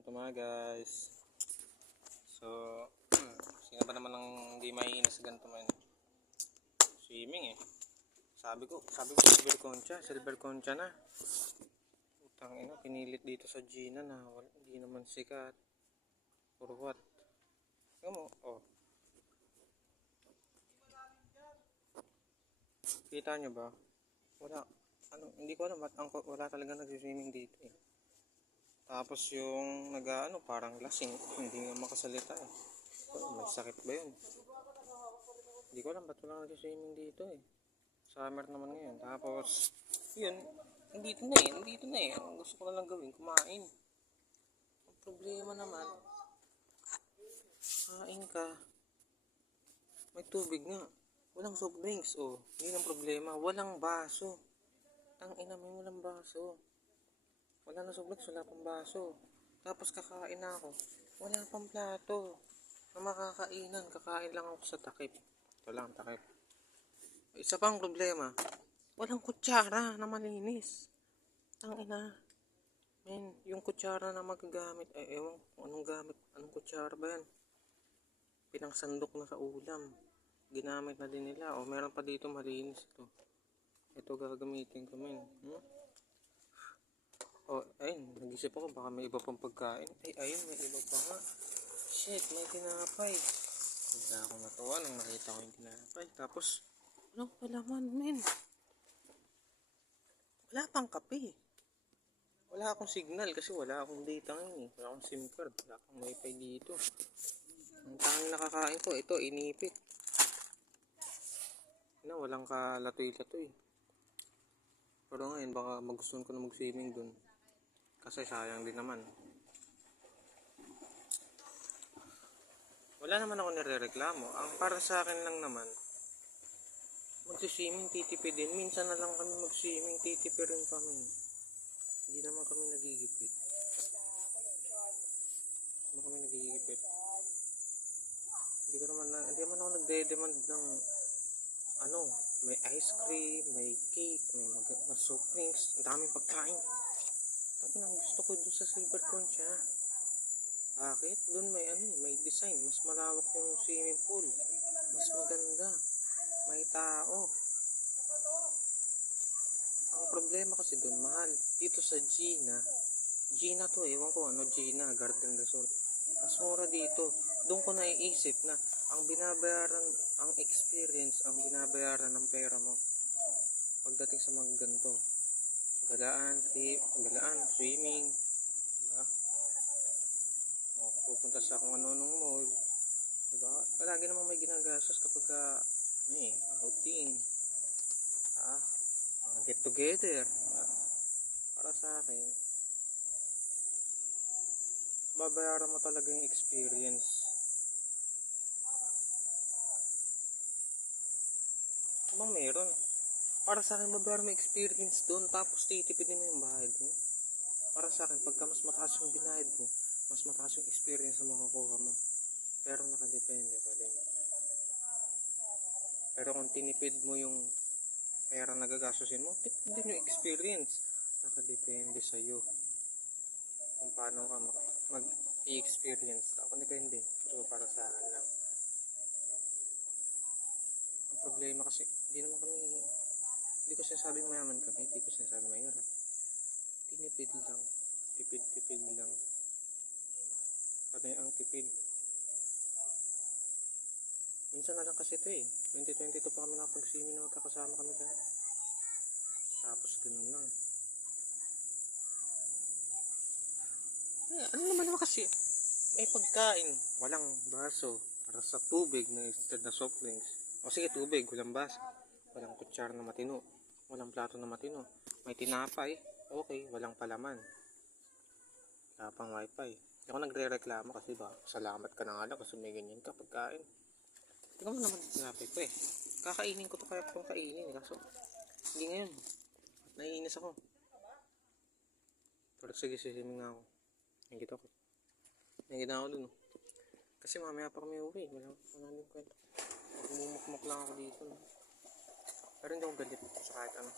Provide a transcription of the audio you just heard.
Welcome to mga guys. So, sino ba naman ang hindi maiinis sa ganito man? Swimming eh. Sabi ko silver concha na. Utang ina, pinilit dito sa Gina na hindi naman sikat. For what? Tingnan mo, oh. Kita nyo ba? Wala. Hindi ko alam wala talaga nag-swimming dito eh. Tapos yung parang lasing, hindi nga makasalita eh. May sakit ba yun? Hindi ko alam ba't wala nag-swimming dito eh. Summer naman ngayon. Tapos, yun, nandito na eh. Ang gusto ko na lang gawin, kumain. Ang problema naman, kain ka, may tubig nga. Walang soft drinks, oh. Yun ang problema, walang baso. Tangina mo, walang baso. Wala na soft drinks, wala pang baso. Tapos kakain na ako, wala pang plato na makakainan. Kakain lang ako sa takip. Ito lang, takip. Isa pang problema, walang kutsara na malinis. Tangina. Men, yung kutsara na magagamit, ewan kung anong gamit, anong kutsara ba yan? Pinangsandok na sa ulam. Ginamit na din nila. O meron pa dito malinis ito. Ito gagamitin ko, men. O, ayun, nag-isip ako baka may iba pang pagkain. Ay, ayun, may iba pa nga. Shit, may tinapay. Hindi ako natuwa nang nakita ko yung tinapay. Tapos, walang palaman, men. Wala pang kape. Wala akong signal kasi wala akong data ngayon eh. Wala akong SIM card. Wala akong wifi dito. Ang tanging nakakain ko, ito, inipit. Walang kalatoy-latoy. Pero ngayon, baka magustuhan ko na mag-swimming dun. Kasi sayang din naman. Wala naman ako nire-reklamo. Ang para sa akin lang naman, mag-swimming, titipidin. Minsan na lang kami mag-swimming, titipirin kami. Hindi naman kami nagigipit. Hindi naman ako nagde-demand ng may ice cream, may cake, may soft drinks, ang daming pagkain. Tapos ang gusto ko dun sa silver concha. Bakit? Dun may design, mas malawak yung swimming pool. Mas maganda. May tao. Ang problema kasi dun, mahal. Dito sa Gina to, ewan ko Gina, Garden Resort. Mas mura dito. Doon ko naiisip na ang binabayaran, ang experience, ang binabayaran ng pera mo pagdating sa mga ganito. Galaan, swimming, diba? O, pupunta sa kung ano-anong mall, diba? Palagi namang may ginagastos kapag outing, get together. Para sa akin, babayaran mo talaga yung experience. Bang meron? Para sa akin, babayaran mo experience doon, tapos titipidin mo yung bayad mo. Para sa akin, pagka mas mataas yung binayad mo, mas mataas yung experience na makukuha mo. Pero nakadepende pa din. Pero kung tinipid mo yung pera na gagastusin mo, tipid din yung experience. Nakadepende sa'yo kung paano ka mag-i-experience. Ako depende. So, para sa akin lang. Ang problema kasi, hindi ko sinasabing mayaman kami, hindi ko sinasabing mahirap. Tinipid lang. Tipid lang. Panay ang tipid. Minsan na lang kasi ito eh. 2022 pa kami nakapag-swimming na magkakasama kami lahat. Tapos ganun lang. Ano naman kasi? May pagkain. Walang baso. Para sa tubig na instead na soft drinks. O sige, tubig. Walang baso. Walang kutsara na matino. Walang plato na matino. May tinapay. Okay. Walang palaman. Wala pang wifi. Hindi ako nagre-reklamo kasi salamat ka na nga lang kasi may ganyan ka pagkain. Tingnan mo naman tinapay ko eh. Kakainin ko to kaya itong kainin. Kaso, hindi ngayon. Naiinis ako. Pero sige, sisimin nga ako. Nangit ako dun. Kasi mamaya pa kami uwi. Wala nang kwento. Magmumukmuk lang ako dito. Pero hindi ako galit sa kahit ano.